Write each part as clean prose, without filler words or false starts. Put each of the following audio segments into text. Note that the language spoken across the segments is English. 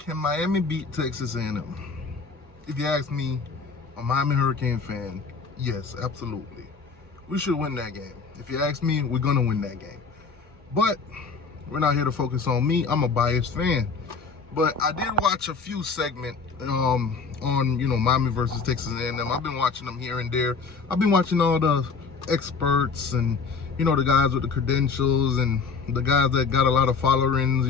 Can Miami beat Texas A&M? If you ask me, a Miami Hurricane fan, yes, absolutely. We should win that game. If you ask me, we're going to win that game. But we're not here to focus on me. I'm a biased fan. But I did watch a few segments on, Miami versus Texas A&M. I've been watching them here and there. I've been watching all the experts and, the guys with the credentials and the guys that got a lot of followings,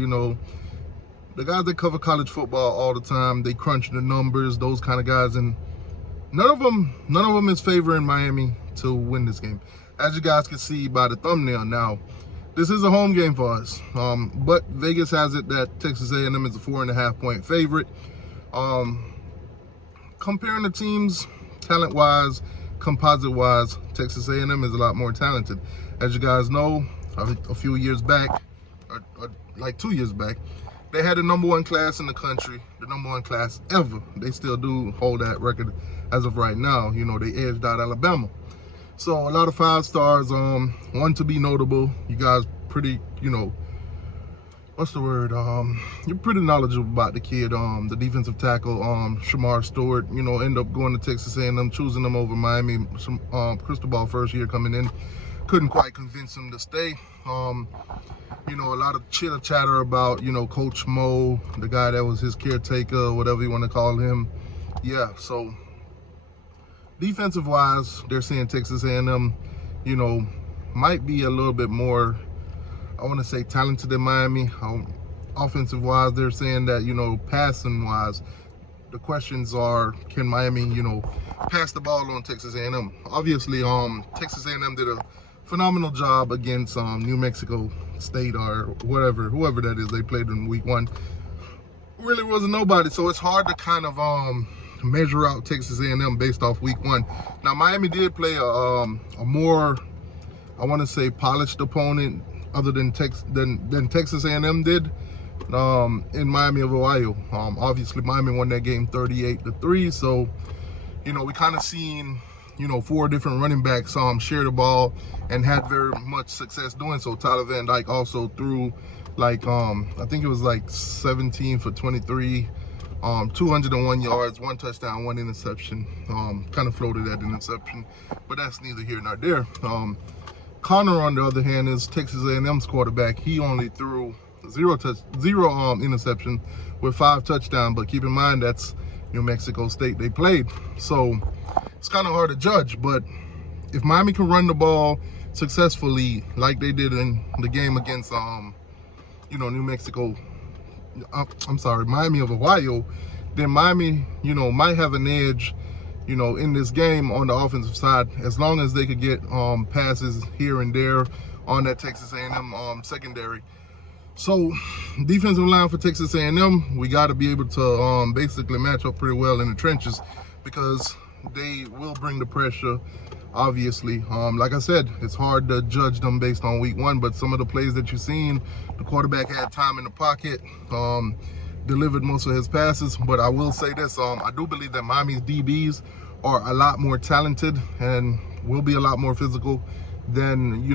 the guys that cover college football all the time. They crunch the numbers, those kind of guys. And none of them is favoring Miami to win this game. As you guys can see by the thumbnail now, this is a home game for us, but Vegas has it that Texas A&M is a 4.5-point favorite. Comparing the teams, talent-wise, composite-wise, Texas A&M is a lot more talented. As you guys know, a few years back, or like 2 years back, they had the #1 class in the country, the #1 class ever. They still do hold that record as of right now. They edged out Alabama. So a lot of 5 stars, one to be notable. You guys pretty, what's the word? You're pretty knowledgeable about the kid, the defensive tackle, Shamar Stewart, end up going to Texas A&M, choosing them over Miami. Crystal ball first year coming in. Couldn't quite convince him to stay. A lot of chitter chatter about, Coach Mo, the guy that was his caretaker, whatever you want to call him. Yeah, so defensive wise, they're saying Texas A&M, might be a little bit more, I want to say, talented than Miami. Offensive wise, they're saying that, passing wise, the questions are, can Miami, pass the ball on Texas A&M? Obviously, Texas A&M did a phenomenal job against New Mexico State or whoever that is they played in week 1. Really wasn't nobody, so it's hard to kind of measure out Texas A&M based off week 1. Now Miami did play a more, I want to say, polished opponent other than Texas A&M did in Miami of Ohio. Obviously Miami won that game 38-3, so we kind of seen 4 different running backs share the ball and had very much success doing so. Tyler Van Dyke also threw like I think it was like 17 for 23, 201 yards, 1 touchdown, 1 interception. Kind of floated that interception, but that's neither here nor there. Connor, on the other hand, is Texas A&M's quarterback. He only threw 0 interception with 5 touchdowns, but keep in mind that's New Mexico State they played, so it's kind of hard to judge. But if Miami can run the ball successfully like they did in the game against New Mexico, Miami of Ohio, then Miami might have an edge in this game on the offensive side, as long as they could get passes here and there on that Texas A&M secondary. So defensive line for Texas A&M, we got to be able to basically match up pretty well in the trenches, because they will bring the pressure, obviously. Like I said, it's hard to judge them based on week 1, but some of the plays that you've seen, the quarterback had time in the pocket, delivered most of his passes. But I will say this, I do believe that Miami's DBs are a lot more talented and will be a lot more physical than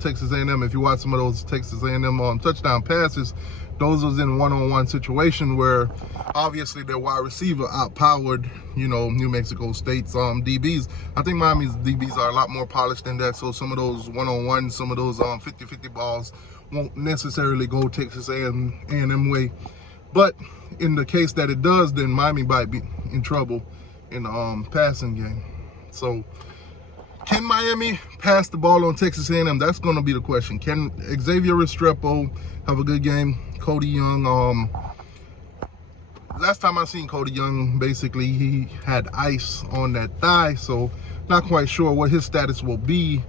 Texas A&M. If you watch some of those Texas A&M touchdown passes, those was in one-on-one situation where obviously their wide receiver outpowered New Mexico State's DBs. I think Miami's DBs are a lot more polished than that, so some of those one-on-one, some of those 50-50 balls won't necessarily go Texas A&M way. But in the case that it does, then Miami might be in trouble in the passing game. So can Miami pass the ball on Texas A&M? That's going to be the question. Can Xavier Restrepo have a good game? Cody Young, last time I seen Cody Young, basically he had ice on that thigh, so not quite sure what his status will be,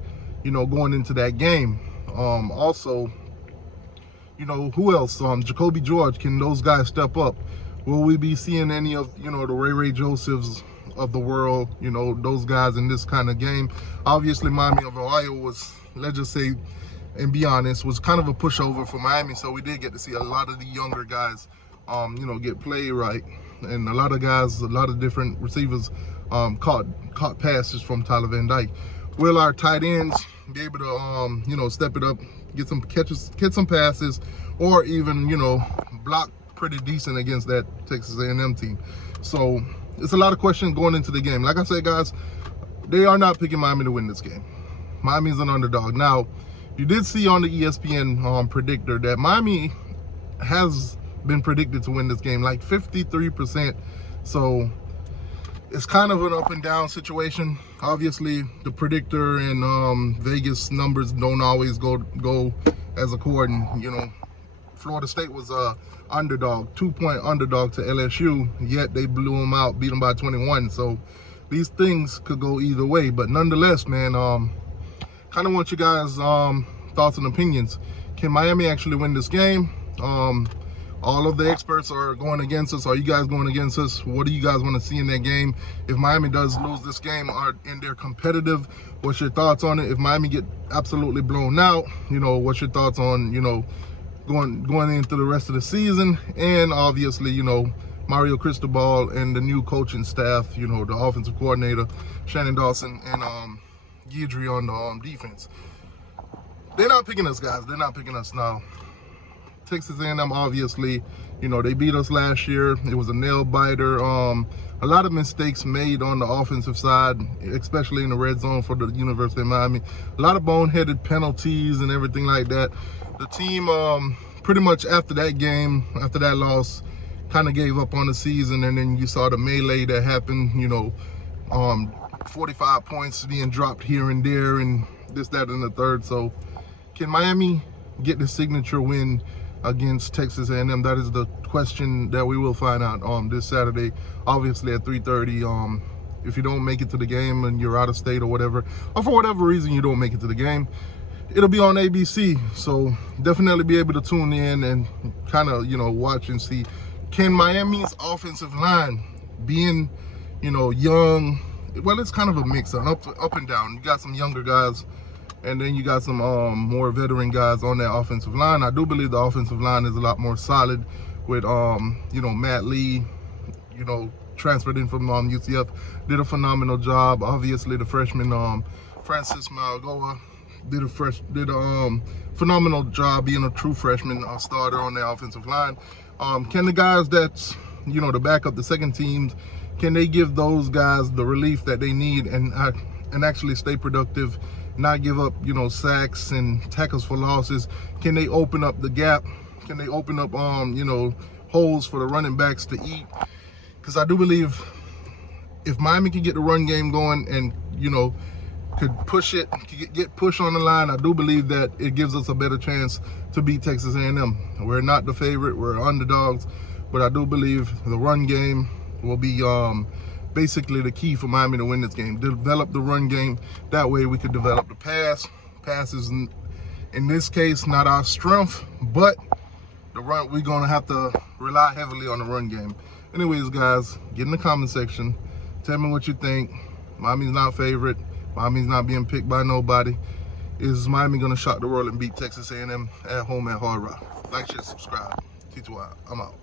going into that game. Also, who else? Jacoby George, can those guys step up? Will we be seeing any of, the Ray Josephs of the world, those guys in this kind of game? Obviously, Miami of Ohio was, let's just say, and be honest, was kind of a pushover for Miami, so we did get to see a lot of the younger guys, get played right, and a lot of guys, a lot of different receivers caught passes from Tyler Van Dyke. Will our tight ends be able to, step it up, get some catches, get some passes, or even, block pretty decent against that Texas A&M team. So it's a lot of questions going into the game. Like I said, guys, they are not picking Miami to win this game. Miami's an underdog. Now, you did see on the ESPN predictor that Miami has been predicted to win this game, like 53%. So it's kind of an up and down situation. Obviously, the predictor and Vegas numbers don't always go as according. You know, Florida State was a underdog, 2-point underdog to LSU, yet they blew them out, beat them by 21. So these things could go either way. But nonetheless, man, kind of want you guys' thoughts and opinions. Can Miami actually win this game? All of the experts are going against us. Are you guys going against us? What do you guys want to see in that game? If Miami does lose this game and they're competitive, what's your thoughts on it? If Miami get absolutely blown out, you know, what's your thoughts on, you know, going into the rest of the season? And obviously, you know, Mario Cristobal and the new coaching staff, you know, the offensive coordinator, Shannon Dawson, and Guidry on the defense. They're not picking us, guys. They're not picking us now. Texas A&M, obviously, you know, they beat us last year. It was a nail biter. A lot of mistakes made on the offensive side, especially in the red zone for the University of Miami. A lot of boneheaded penalties and everything like that. The team, pretty much after that game, after that loss, kind of gave up on the season. And then you saw the melee that happened, you know, 45 points being dropped here and there and this, that, and the third. So can Miami get the signature win against Texas A&M? That is the question that we will find out this Saturday, obviously at 3:30. If you don't make it to the game and you're out of state or whatever, or for whatever reason you don't make it to the game, it'll be on ABC. So definitely be able to tune in and kind of, you know, watch and see. Can Miami's offensive line, being, you know, young, well, it's kind of a mix, up and down. You got some younger guys, and then you got some more veteran guys on that offensive line. I do believe the offensive line is a lot more solid with, you know, Matt Lee, you know, transferred in from UCF, did a phenomenal job. Obviously, the freshman Francis Malgoa did a phenomenal job being a true freshman starter on the offensive line. Can the guys that's, you know, the backup, the second teams, can they give those guys the relief that they need and actually stay productive, not give up, you know, sacks and tackles for losses? Can they open up the gap? Can they open up, you know, holes for the running backs to eat? Because I do believe if Miami can get the run game going and, you know, could push it, get push on the line, I do believe that it gives us a better chance to beat Texas A&M. We're not the favorite, we're underdogs, but I do believe the run game will be basically the key for Miami to win this game. Develop the run game. That way we could develop the pass. Pass is, in this case, not our strength, but the run, we're going to have to rely heavily on the run game. Anyways, guys, get in the comment section. Tell me what you think. Miami's not favorite. Miami's not being picked by nobody. Is Miami going to shock the world and beat Texas A&M at home at Hard Rock? Like, share, subscribe. T2I, I'm out.